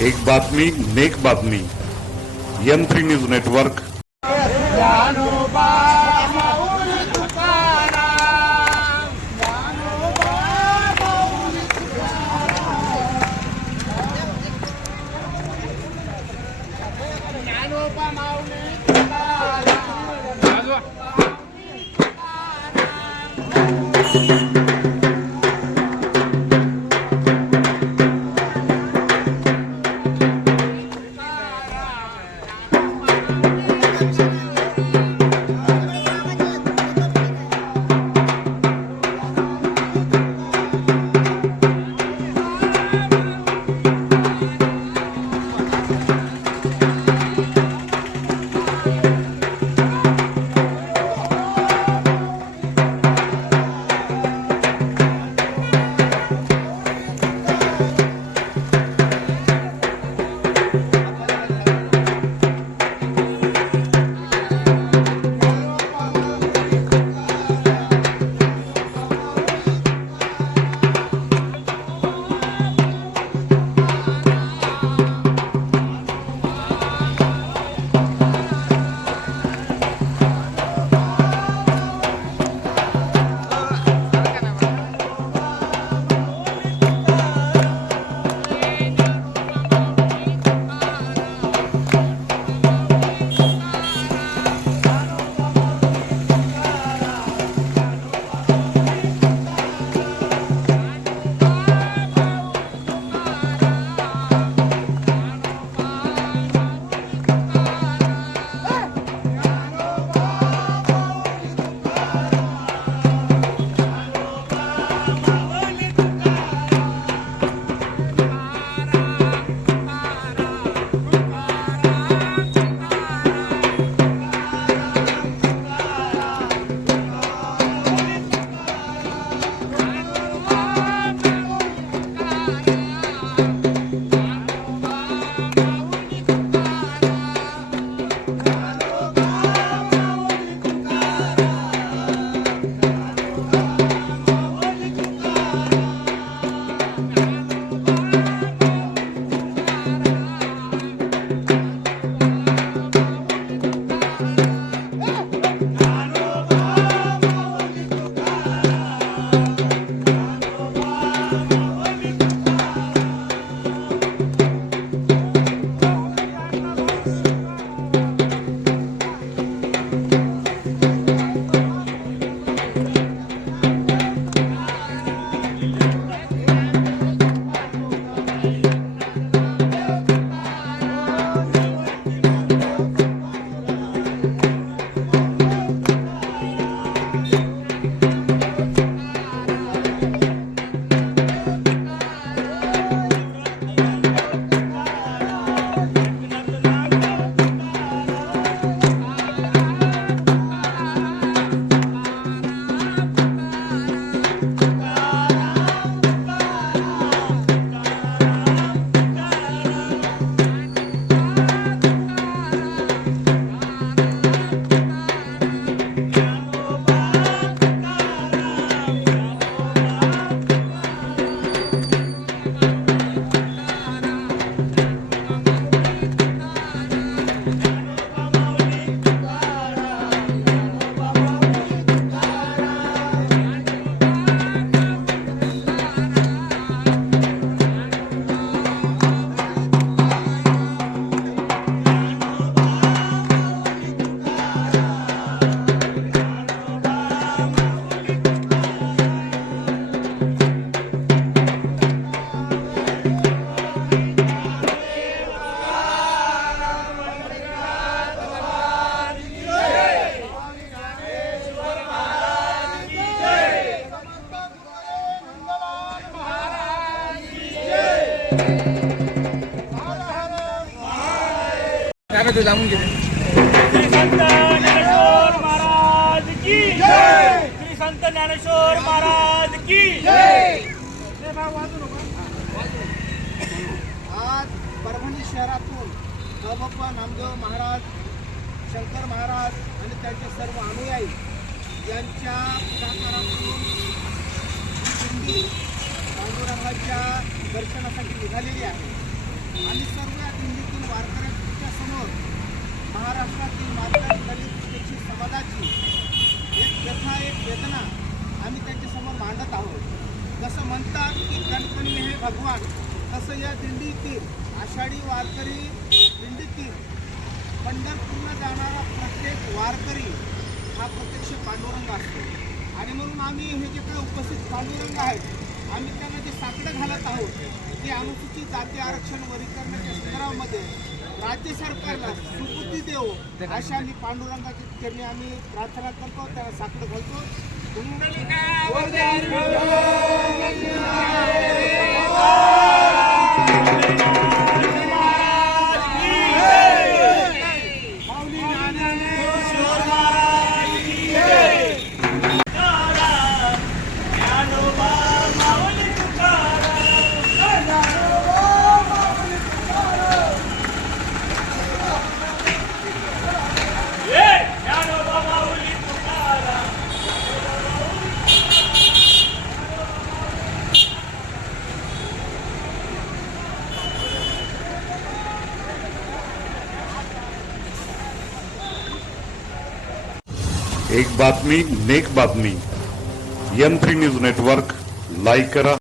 एक बातमी नेक बातमी. M three news network Shri Sant Dnyaneshwar Maharaj की श्री संत ज्ञानेश्वर महाराज की आज परभणी शहरातून अबप्पा नामदेव महाराज शंकर महाराज आणि त्यांचे सर्व अनुयायी यांच्या पुढाकारातून पांडुरंगाच्या दर्शनासाठी निघालेली आहे. आणि सर्व या दिंडीतील वारकऱ्यांच्या समोर महाराष्ट्रातील वारकरी दलित उपेक्षित समाजाची एक व्यथा एक वेदना आम्ही त्यांच्यासमोर मांडत आहोत. जसं म्हणतात की कणकणी हे भगवान तसं या दिंडीतील आषाढी वारकरी दिंडीतील पंढरपूरला जाणारा प्रत्येक वारकरी हा प्रत्यक्ष पांडुरंग असतो. आणि म्हणून आम्ही हे जे काही उपस्थित पांडुरंग आहेत आम्ही त्यांना साकडं घालत आहोत की अनुसूचित जाती आरक्षण वरीकरणाच्या संदर्भामध्ये राज्य सरकारला सुबुद्धी देव अशा आम्ही पांडुरंगाची त्यांनी आम्ही प्रार्थना करतो त्याला साकडं घालतो. एक बातमी नेक बातमी. M three news network like करा.